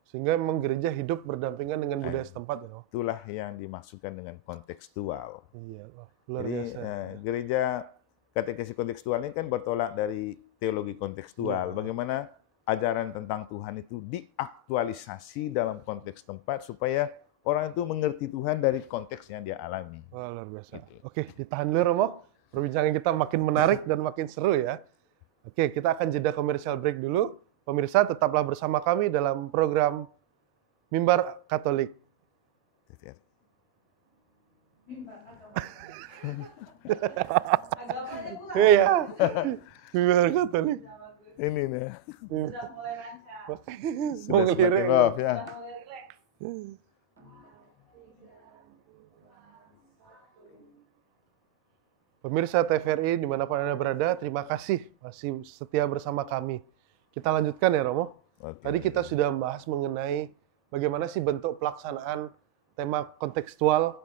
Sehingga memang gereja hidup berdampingan dengan budaya setempat, ya. Itulah yang dimaksudkan dengan kontekstual. Luar biasa. Gereja katekesi kontekstual ini kan bertolak dari teologi kontekstual. Bagaimana ajaran tentang Tuhan itu diaktualisasi dalam konteks tempat supaya orang itu mengerti Tuhan dari konteks yang dia alami. Luar biasa. Gitu. Oke, ditahan dulu, Romo. Perbincangan kita makin menarik dan makin seru ya. Oke, kita akan jeda commercial break dulu. Pemirsa, tetaplah bersama kami dalam program Mimbar Katolik. Mimbar agama. Agamanya bukan. Iya. Mimbar Katolik. Ini nih. Sudah mulai rancang. Sudah semakin love ya. Sudah mulai relax. Pemirsa TVRI dimanapun Anda berada, terima kasih masih setia bersama kami. Kita lanjutkan ya, Romo. Tadi kita sudah membahas mengenai bagaimana sih bentuk pelaksanaan tema kontekstual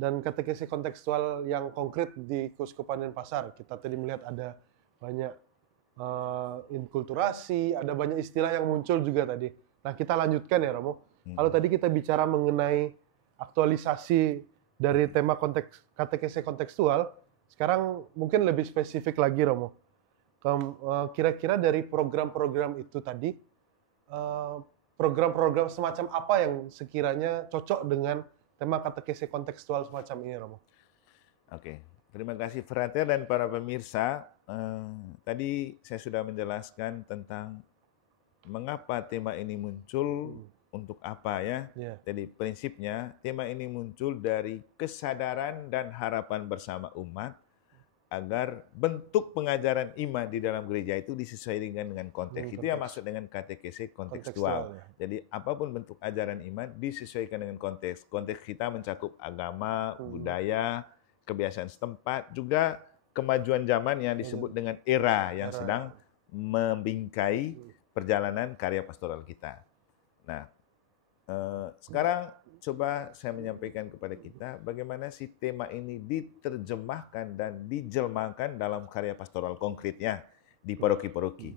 dan katekesi kontekstual yang konkret di Keuskupan Denpasar. Kita tadi melihat ada banyak inkulturasi, ada banyak istilah yang muncul juga tadi. Nah, kita lanjutkan ya, Romo. Kalau tadi kita bicara mengenai aktualisasi dari tema katekesi kontekstual, sekarang mungkin lebih spesifik lagi, Romo. Kira-kira dari program-program itu tadi, program-program semacam apa yang sekiranya cocok dengan tema katekesi kontekstual semacam ini, Romo? Oke, terima kasih Frater dan para pemirsa. Tadi saya sudah menjelaskan tentang mengapa tema ini muncul, untuk apa ya? Ya. Jadi prinsipnya tema ini muncul dari kesadaran dan harapan bersama umat agar bentuk pengajaran iman di dalam gereja itu disesuaikan dengan konteks. Itu yang maksud dengan katekese kontekstual. Ya. Jadi apapun bentuk ajaran iman disesuaikan dengan konteks. Konteks kita mencakup agama, budaya, kebiasaan setempat, juga kemajuan zaman yang disebut dengan era yang sedang membingkai perjalanan karya pastoral kita. Nah, sekarang coba saya menyampaikan kepada kita bagaimana sih tema ini diterjemahkan dan dijelmakan dalam karya pastoral konkretnya di paroki-paroki.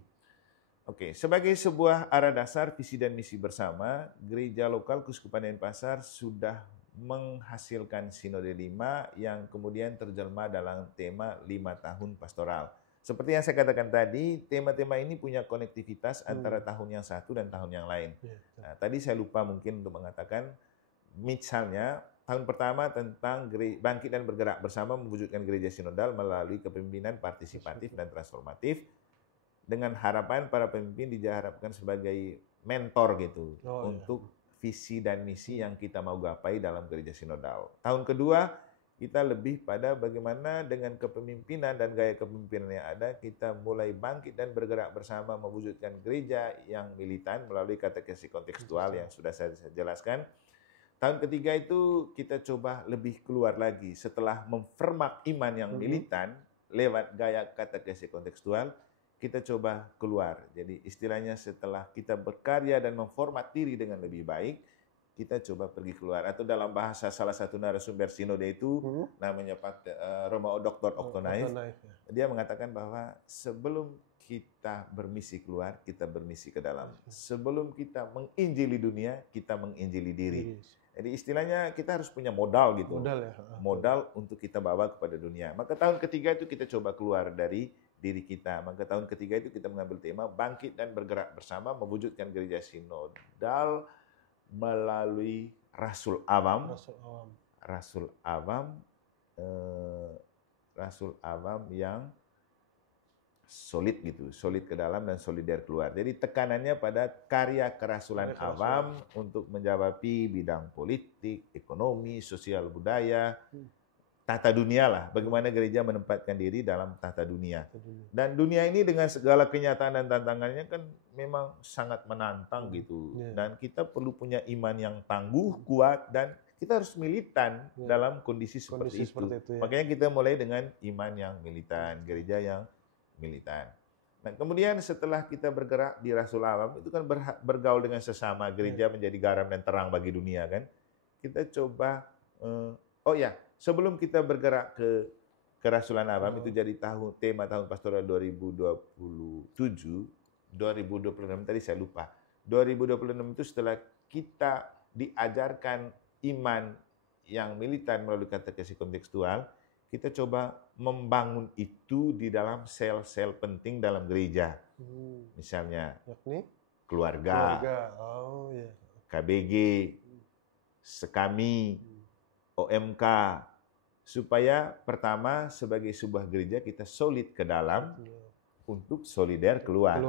Oke, sebagai sebuah arah dasar visi dan misi bersama, Gereja Lokal Keuskupan Denpasar sudah menghasilkan Sinode 5 yang kemudian terjelma dalam tema 5 tahun pastoral. Seperti yang saya katakan tadi, tema-tema ini punya konektivitas antara tahun yang satu dan tahun yang lain. Nah, tadi saya lupa mungkin untuk mengatakan, misalnya tahun pertama tentang bangkit dan bergerak bersama mewujudkan gereja sinodal melalui kepemimpinan partisipatif dan transformatif, dengan harapan para pemimpin diharapkan sebagai mentor gitu untuk visi dan misi yang kita mau gapai dalam gereja sinodal. Tahun kedua kita lebih pada bagaimana dengan kepemimpinan dan gaya kepemimpinan yang ada, kita mulai bangkit dan bergerak bersama mewujudkan gereja yang militan melalui katekesi kontekstual yang sudah saya jelaskan. Tahun ketiga itu kita coba lebih keluar lagi setelah memformat iman yang militan lewat gaya katekesi kontekstual, kita coba keluar. Jadi istilahnya setelah kita berkarya dan memformat diri dengan lebih baik, kita coba pergi keluar. Atau dalam bahasa salah satu narasumber sinode itu, namanya Pak Romo Dr. Oktonaif, dia mengatakan bahwa sebelum kita bermisi keluar, kita bermisi ke dalam. Sebelum kita menginjili dunia, kita menginjili diri. Jadi istilahnya kita harus punya modal gitu. Modal untuk kita bawa kepada dunia. Maka tahun ketiga itu kita coba keluar dari diri kita. Maka tahun ketiga itu kita mengambil tema bangkit dan bergerak bersama mewujudkan gereja sinodal melalui Rasul Awam yang solid gitu, solid ke dalam dan solider keluar. Jadi tekanannya pada karya kerasulan awam untuk menjawabi bidang politik, ekonomi, sosial, budaya, tata dunia lah. Bagaimana gereja menempatkan diri dalam tata dunia. Dan dunia ini dengan segala kenyataan dan tantangannya kan memang sangat menantang gitu. Dan kita perlu punya iman yang tangguh, kuat, dan kita harus militan dalam kondisi seperti itu. Makanya kita mulai dengan iman yang militan, gereja yang militan. Nah, kemudian setelah kita bergerak di Rasul Awam, itu kan bergaul dengan sesama, gereja menjadi garam dan terang bagi dunia kan. Kita coba, sebelum kita bergerak ke Kerasulan Awam, itu jadi tema tahun pastoral 2026 tadi saya lupa. 2026 itu setelah kita diajarkan iman yang militan melalui katekesi kontekstual, kita coba membangun itu di dalam sel-sel penting dalam gereja. Misalnya keluarga. KBG, Sekami, OMK, supaya pertama sebagai sebuah gereja kita solid ke dalam untuk solider keluar.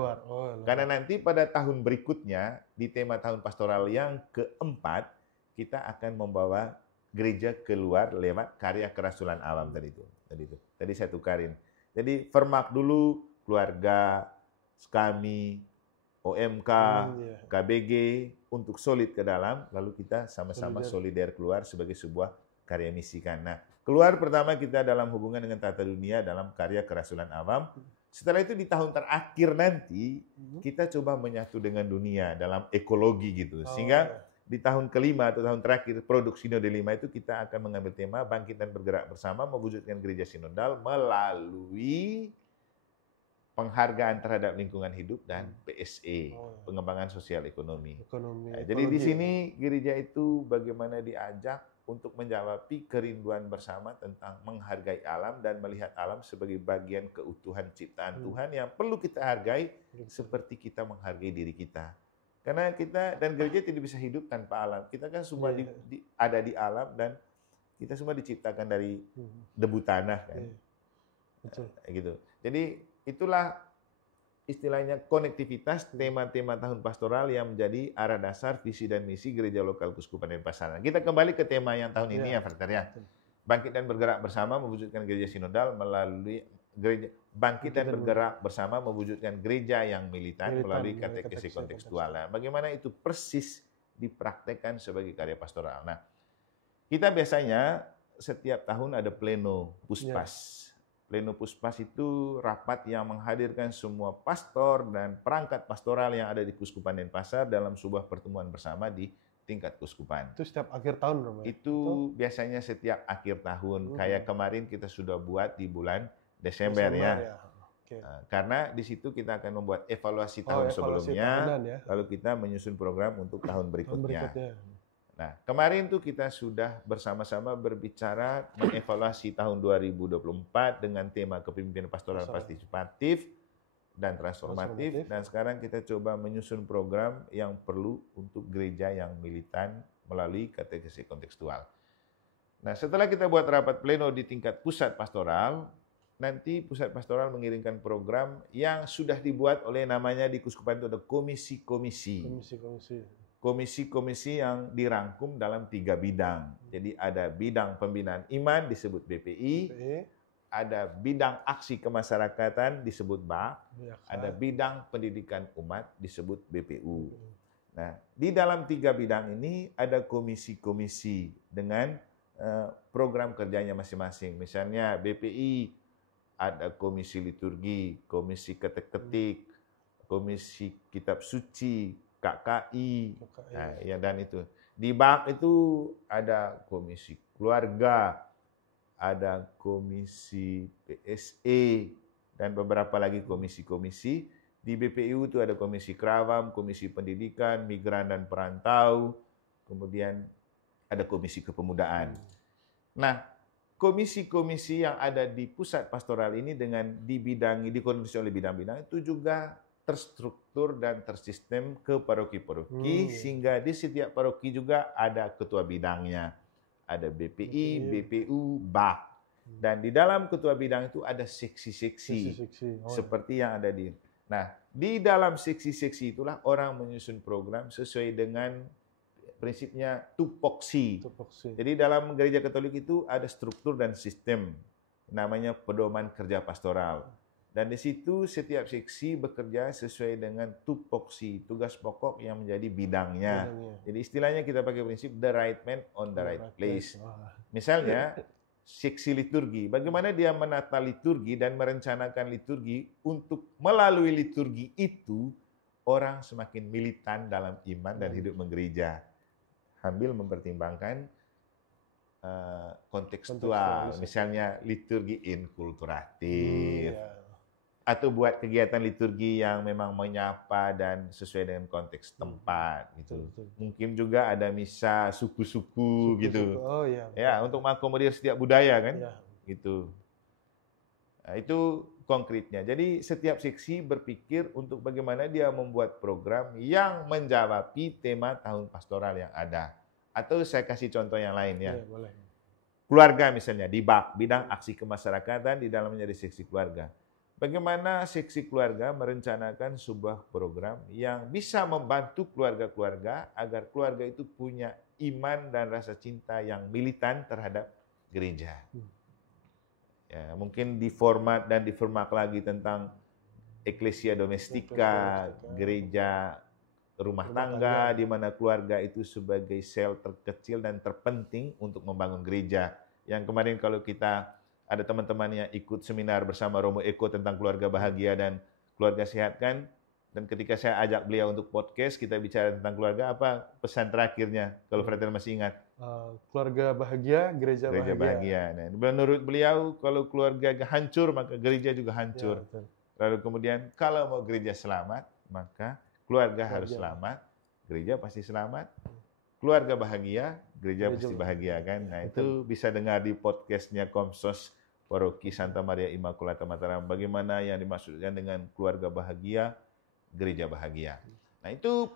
Karena nanti pada tahun berikutnya di tema tahun pastoral yang keempat kita akan membawa gereja keluar lewat karya kerasulan awam tadi itu. Tadi saya tukarin. Jadi Fermak dulu keluarga, Sekami, OMK, KBG untuk solid ke dalam, lalu kita sama-sama solider keluar sebagai sebuah karya misi kan. Nah, keluar pertama kita dalam hubungan dengan tata dunia dalam karya kerasulan awam. Setelah itu di tahun terakhir nanti kita coba menyatu dengan dunia dalam ekologi gitu. Sehingga di tahun kelima atau tahun terakhir produk Sinode 5 itu kita akan mengambil tema bangkit dan bergerak bersama mewujudkan gereja sinodal melalui penghargaan terhadap lingkungan hidup dan PSE, pengembangan sosial ekonomi. Nah, jadi di sini gereja itu bagaimana diajak untuk menjawabi kerinduan bersama tentang menghargai alam dan melihat alam sebagai bagian keutuhan ciptaan Tuhan yang perlu kita hargai seperti kita menghargai diri kita. Karena kita dan gereja tidak bisa hidup tanpa alam. Kita kan semua ada di alam dan kita semua diciptakan dari debu tanah kan. Gitu. Jadi itulah istilahnya konektivitas tema-tema tahun pastoral yang menjadi arah dasar visi dan misi Gereja Lokal Keuskupan Denpasar. Kita kembali ke tema yang tahun ini ya, Frater ya. Bangkit dan bergerak bersama mewujudkan gereja sinodal melalui gereja bangkit dan bergerak bersama mewujudkan gereja yang militan melalui katekesi kontekstual. Nah, bagaimana itu persis dipraktekkan sebagai karya pastoral. Nah, kita biasanya setiap tahun ada pleno puspas. Pleno puspas itu rapat yang menghadirkan semua pastor dan perangkat pastoral yang ada di Keuskupan Denpasar dalam sebuah pertemuan bersama di tingkat keuskupan. Itu setiap akhir tahun, Bro? Itu biasanya setiap akhir tahun. Kayak kemarin kita sudah buat di bulan Desember ya. Okay. Karena di situ kita akan membuat evaluasi tahun sebelumnya, lalu kita menyusun program untuk tahun berikutnya. Nah, kemarin tuh kita sudah bersama-sama berbicara mengevaluasi tahun 2024 dengan tema kepemimpinan pastoral partisipatif dan transformatif, dan sekarang kita coba menyusun program yang perlu untuk gereja yang militan melalui katekesi kontekstual. Nah, setelah kita buat rapat pleno di tingkat pusat pastoral, nanti pusat pastoral mengirimkan program yang sudah dibuat oleh namanya di Keuskupan itu ada komisi-komisi. Komisi-komisi yang dirangkum dalam 3 bidang. Jadi ada bidang pembinaan iman disebut BPI, ada bidang aksi kemasyarakatan disebut BAK, ada bidang pendidikan umat disebut BPU. Nah, di dalam 3 bidang ini ada komisi-komisi dengan program kerjanya masing-masing. Misalnya BPI ada komisi liturgi, komisi ketik-ketik, komisi kitab suci, KKI. Nah, ya, dan itu. Di BAK itu ada komisi keluarga, ada komisi PSE, dan beberapa lagi komisi-komisi. Di BPU itu ada komisi Kerawam, komisi pendidikan, migran dan perantau, kemudian ada komisi kepemudaan. Nah, komisi-komisi yang ada di pusat pastoral ini dengan dikoordinasi oleh bidang-bidang itu juga terstruktur dan tersistem ke paroki-paroki, sehingga di setiap paroki juga ada ketua bidangnya. Ada BPI, BPU, BAK. Dan di dalam ketua bidang itu ada seksi-seksi. Seperti yang ada di... Nah, di dalam seksi-seksi itulah orang menyusun program sesuai dengan prinsipnya tupoksi. Jadi dalam gereja Katolik itu ada struktur dan sistem. Namanya pedoman kerja pastoral. Dan di situ setiap seksi bekerja sesuai dengan tupoksi, tugas pokok yang menjadi bidangnya. Jadi istilahnya kita pakai prinsip the right man on the right place. Misalnya seksi liturgi, bagaimana dia menata liturgi dan merencanakan liturgi untuk melalui liturgi itu orang semakin militan dalam iman dan hidup menggereja. Sambil mempertimbangkan kontekstual, misalnya liturgi inkulturatif. Atau buat kegiatan liturgi yang memang menyapa dan sesuai dengan konteks tempat gitu. Mungkin juga ada misa suku-suku gitu. Ya, untuk mengakomodir setiap budaya kan. Gitu. Nah, itu konkretnya. Jadi setiap seksi berpikir untuk bagaimana dia membuat program yang menjawabi tema tahun pastoral yang ada. Atau saya kasih contoh yang lain ya. Keluarga misalnya di BAK, bidang aksi kemasyarakatan, di dalamnya ada seksi keluarga. Bagaimana seksi keluarga merencanakan sebuah program yang bisa membantu keluarga-keluarga agar keluarga itu punya iman dan rasa cinta yang militan terhadap gereja. Ya, mungkin diformat dan diformat lagi tentang Ecclesia Domestika, gereja rumah tangga, di mana keluarga itu sebagai sel terkecil dan terpenting untuk membangun gereja. Yang kemarin kalau kita ada teman-teman yang ikut seminar bersama Romo Eko tentang keluarga bahagia dan keluarga sehat kan. Dan ketika saya ajak beliau untuk podcast, kita bicara tentang keluarga, apa pesan terakhirnya kalau Frater masih ingat? Keluarga bahagia, gereja bahagia. Nah, menurut beliau kalau keluarga hancur maka gereja juga hancur. Lalu kemudian kalau mau gereja selamat maka keluarga harus selamat, gereja pasti selamat. Keluarga bahagia, gereja pasti bahagia kan. Nah, itu bisa dengar di podcastnya Komsos Paroki Santa Maria Immaculata Mataram. Bagaimana yang dimaksudkan dengan keluarga bahagia, gereja bahagia. Nah, itu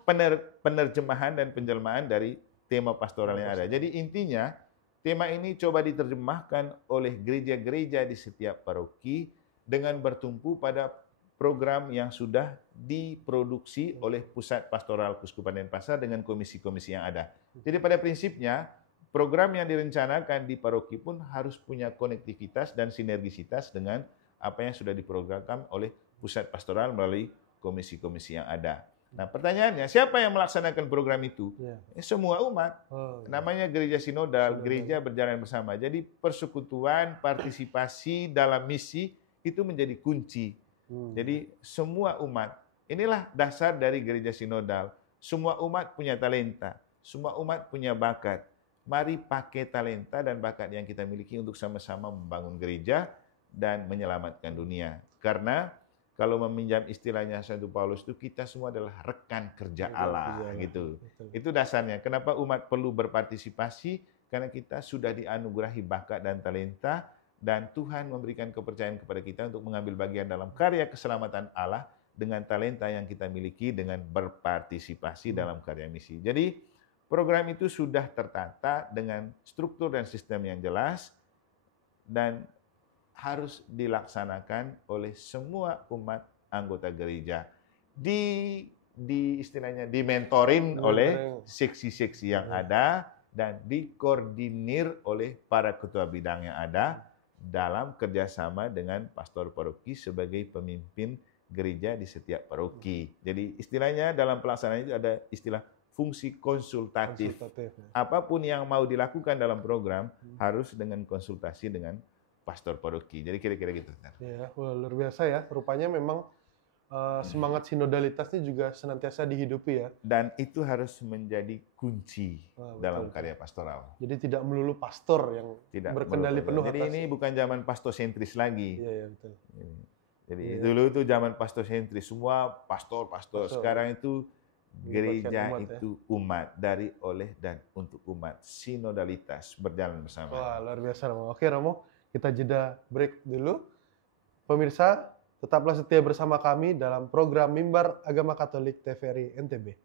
penerjemahan dan penjelmaan dari tema pastoral yang ada. Jadi intinya, tema ini coba diterjemahkan oleh gereja-gereja di setiap paroki dengan bertumpu pada program yang sudah diproduksi oleh Pusat Pastoral Keuskupan Denpasar dengan komisi-komisi yang ada. Jadi pada prinsipnya, program yang direncanakan di paroki pun harus punya konektivitas dan sinergisitas dengan apa yang sudah diprogramkan oleh Pusat Pastoral melalui komisi-komisi yang ada. Nah, pertanyaannya, siapa yang melaksanakan program itu? Semua umat. Namanya gereja sinodal, gereja berjalan bersama. Jadi persekutuan, partisipasi dalam misi itu menjadi kunci. Jadi semua umat, inilah dasar dari gereja sinodal. Semua umat punya talenta, semua umat punya bakat. Mari pakai talenta dan bakat yang kita miliki untuk sama-sama membangun gereja dan menyelamatkan dunia. Karena kalau meminjam istilahnya Santo Paulus itu, kita semua adalah rekan kerja Allah, gitu. Itu dasarnya. Kenapa umat perlu berpartisipasi? Karena kita sudah dianugerahi bakat dan talenta, dan Tuhan memberikan kepercayaan kepada kita untuk mengambil bagian dalam karya keselamatan Allah dengan talenta yang kita miliki dengan berpartisipasi dalam karya misi. Jadi program itu sudah tertata dengan struktur dan sistem yang jelas dan harus dilaksanakan oleh semua umat anggota gereja. Istilahnya dimentorin oleh seksi-seksi yang ada dan dikoordinir oleh para ketua bidang yang ada dalam kerjasama dengan pastor paroki sebagai pemimpin gereja di setiap paroki. Jadi istilahnya dalam pelaksanaan itu ada istilah fungsi konsultatif. Apapun yang mau dilakukan dalam program harus dengan konsultasi dengan pastor paroki. Jadi kira-kira gitu. Ya, luar biasa ya. Rupanya memang semangat sinodalitasnya juga senantiasa dihidupi ya. Dan itu harus menjadi kunci dalam karya pastoral. Jadi tidak melulu pastor yang berkendali penuh. Jadi ini bukan zaman pastosentris lagi. Iya, betul. Jadi dulu itu zaman pastosentris, semua pastor. Sekarang itu gereja itu umat, dari, oleh, dan untuk umat. Sinodalitas berjalan bersama. Wah, luar biasa Romo. Oke Romo, kita jeda break dulu. Pemirsa, tetaplah setia bersama kami dalam program Mimbar Agama Katolik TVRI NTB.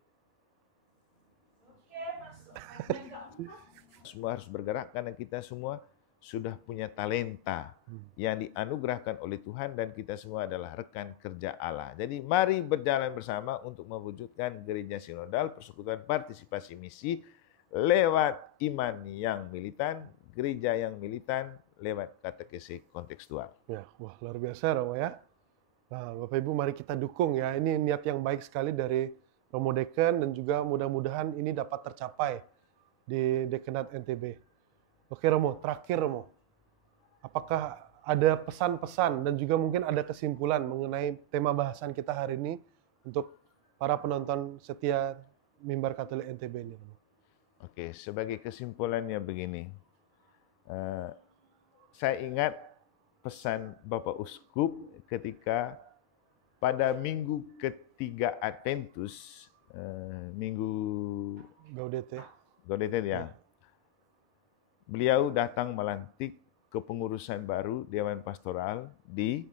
Semua harus bergerak karena kita semua sudah punya talenta yang dianugerahkan oleh Tuhan dan kita semua adalah rekan kerja Allah. Jadi mari berjalan bersama untuk mewujudkan gereja sinodal, persekutuan partisipasi misi lewat iman yang militan, gereja yang militan, lewat katekesi kontekstual. Ya, wah luar biasa Romo ya. Nah, Bapak Ibu mari kita dukung ya. Ini niat yang baik sekali dari Romo Deken dan juga mudah-mudahan ini dapat tercapai di Dekenat NTB. Oke Romo, terakhir Romo. Apakah ada pesan-pesan dan juga mungkin ada kesimpulan mengenai tema bahasan kita hari ini untuk para penonton setia Mimbar Katolik NTB ini Romo? Oke, sebagai kesimpulannya begini. Saya ingat pesan Bapak Uskup ketika pada minggu ketiga Adventus, minggu Gaudete ya. Beliau datang melantik kepengurusan baru Dewan Pastoral di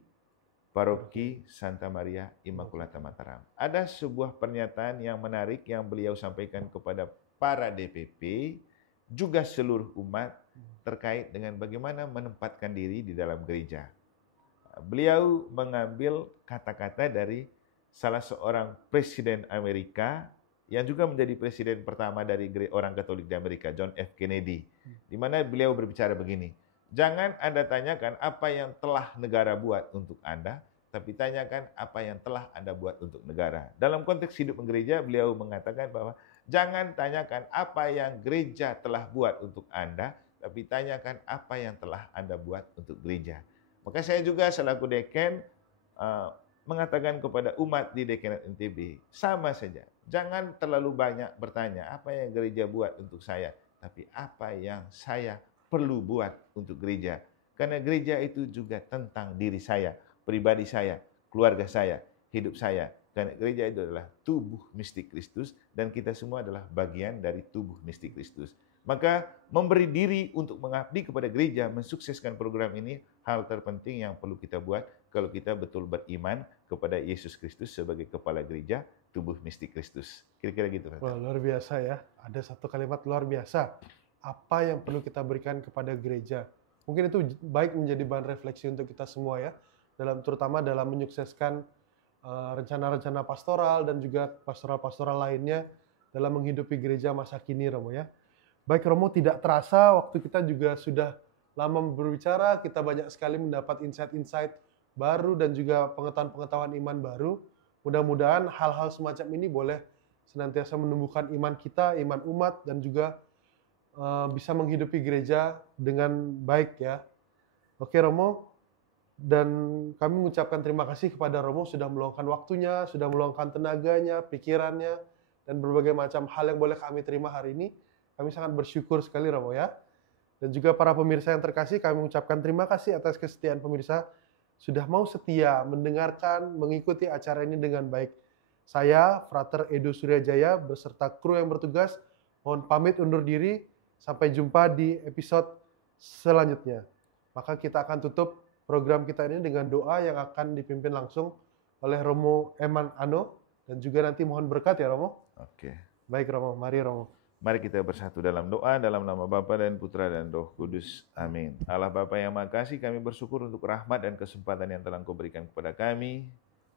Paroki Santa Maria Immaculata Mataram. Ada sebuah pernyataan yang menarik yang beliau sampaikan kepada para DPP, juga seluruh umat, terkait dengan bagaimana menempatkan diri di dalam gereja. Beliau mengambil kata-kata dari salah seorang presiden Amerika yang juga menjadi presiden pertama dari orang Katolik di Amerika, John F. Kennedy, di mana beliau berbicara begini, jangan Anda tanyakan apa yang telah negara buat untuk Anda, tapi tanyakan apa yang telah Anda buat untuk negara. Dalam konteks hidup gereja, beliau mengatakan bahwa jangan tanyakan apa yang gereja telah buat untuk Anda, tapi tanyakan apa yang telah Anda buat untuk gereja. Maka saya juga selaku deken mengatakan kepada umat di Dekenat NTB, sama saja. Jangan terlalu banyak bertanya apa yang gereja buat untuk saya, tapi apa yang saya perlu buat untuk gereja. Karena gereja itu juga tentang diri saya, pribadi saya, keluarga saya, hidup saya. Karena gereja itu adalah tubuh mistik Kristus dan kita semua adalah bagian dari tubuh mistik Kristus. Maka memberi diri untuk mengabdi kepada gereja, mensukseskan program ini, hal terpenting yang perlu kita buat kalau kita betul beriman kepada Yesus Kristus sebagai kepala gereja, tubuh mistik Kristus. Kira-kira gitu. Wah, luar biasa ya. Ada satu kalimat luar biasa. Apa yang perlu kita berikan kepada gereja? Mungkin itu baik menjadi bahan refleksi untuk kita semua ya, terutama dalam menyukseskan rencana-rencana pastoral dan juga pastoral-pastoral lainnya dalam menghidupi gereja masa kini, Romo ya. Baik Romo, tidak terasa waktu kita juga sudah lama berbicara, kita banyak sekali mendapat insight-insight baru dan juga pengetahuan-pengetahuan iman baru. Mudah-mudahan hal-hal semacam ini boleh senantiasa menumbuhkan iman kita, iman umat, dan juga bisa menghidupi gereja dengan baik ya. Oke Romo, dan kami mengucapkan terima kasih kepada Romo sudah meluangkan waktunya, sudah meluangkan tenaganya, pikirannya, dan berbagai macam hal yang boleh kami terima hari ini. Kami sangat bersyukur sekali Romo ya. Dan juga para pemirsa yang terkasih, kami mengucapkan terima kasih atas kesetiaan pemirsa sudah mau setia mendengarkan, mengikuti acara ini dengan baik. Saya, Frater Edo Suryajaya, beserta kru yang bertugas, mohon pamit undur diri. Sampai jumpa di episode selanjutnya. Maka kita akan tutup program kita ini dengan doa yang akan dipimpin langsung oleh Romo Eman Ano. Dan juga nanti mohon berkat ya Romo. Oke. Baik Romo, mari Romo. Mari kita bersatu dalam doa, dalam nama Bapa dan Putra dan Roh Kudus. Amin. Allah Bapa yang Maha Kasih, kami bersyukur untuk rahmat dan kesempatan yang telah Engkau berikan kepada kami,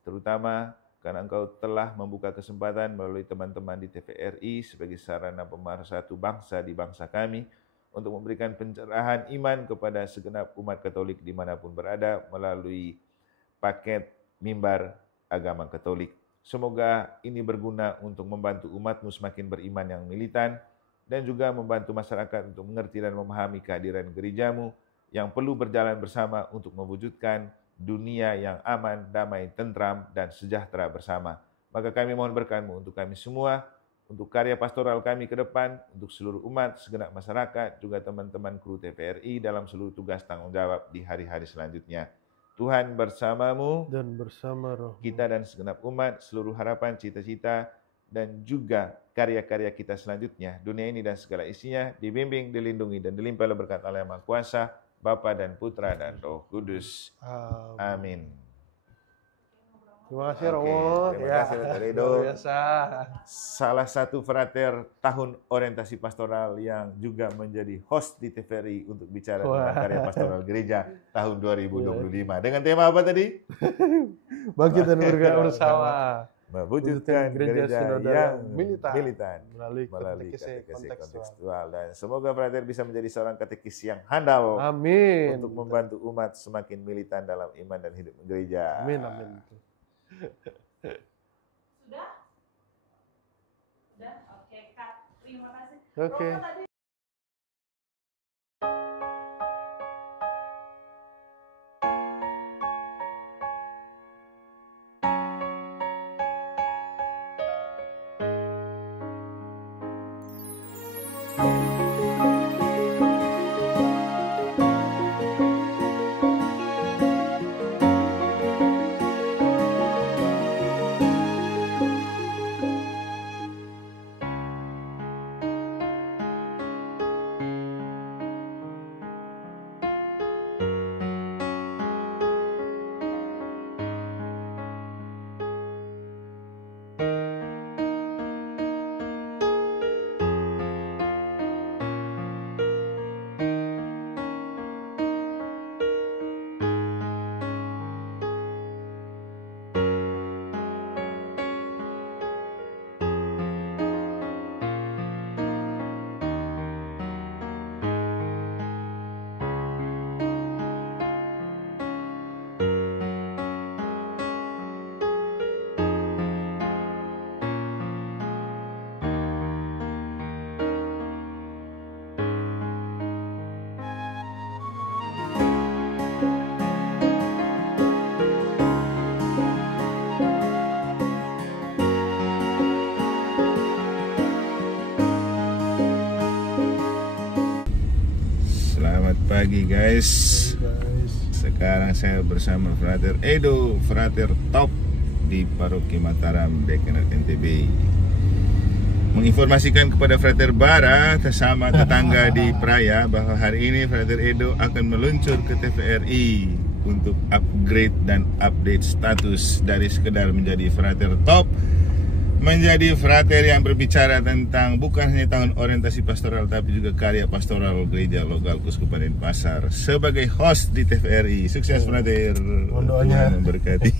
terutama karena Engkau telah membuka kesempatan melalui teman-teman di TVRI sebagai sarana pemersatu bangsa di bangsa kami untuk memberikan pencerahan iman kepada segenap umat Katolik dimanapun berada melalui paket mimbar agama Katolik. Semoga ini berguna untuk membantu umatmu semakin beriman yang militan dan juga membantu masyarakat untuk mengerti dan memahami kehadiran gerejamu yang perlu berjalan bersama untuk mewujudkan dunia yang aman, damai, tentram, dan sejahtera bersama. Maka kami mohon berkat-Mu untuk kami semua, untuk karya pastoral kami ke depan, untuk seluruh umat, segenap masyarakat, juga teman-teman kru TVRI dalam seluruh tugas tanggung jawab di hari-hari selanjutnya. Tuhan bersamamu, Dan bersama Roh kita dan segenap umat, seluruh harapan, cita-cita, dan juga karya-karya kita selanjutnya. Dunia ini dan segala isinya dibimbing, dilindungi, dan dilimpahi berkat Allah yang Maha Kuasa, Bapa dan Putra dan Roh Kudus. Amin. Terima kasih Oke, Romo. terima kasih, Frater Edo. Luar biasa. Salah satu frater tahun orientasi pastoral yang juga menjadi host di TVRI untuk bicara tentang karya pastoral gereja tahun 2025. Dengan tema apa tadi? Bangkit dan bergerak bersama. Mewujudkan gereja sinodal yang militan melalui katekese katekese kontekstual. kontekstual. Dan semoga frater bisa menjadi seorang katekis yang handal Amin. untuk membantu umat semakin militan dalam iman dan hidup gereja. Amin, amin. Sudah? Sudah? Oke, Kak. Terima kasih. Oke. Romo tadi Pagi guys. Sekarang saya bersama Frater Edo, Frater Top di Paroki Mataram, Dekanat NTB. Menginformasikan kepada Frater Bara, sesama tetangga di Praia, bahwa hari ini Frater Edo akan meluncur ke TVRI untuk upgrade dan update status dari sekedar menjadi Frater Top menjadi frater yang berbicara tentang bukan hanya tahun orientasi pastoral tapi juga karya pastoral gereja lokal Kuskupan Denpasar sebagai host di TVRI. Sukses frater. Mohon doanya. Tuhan memberkati.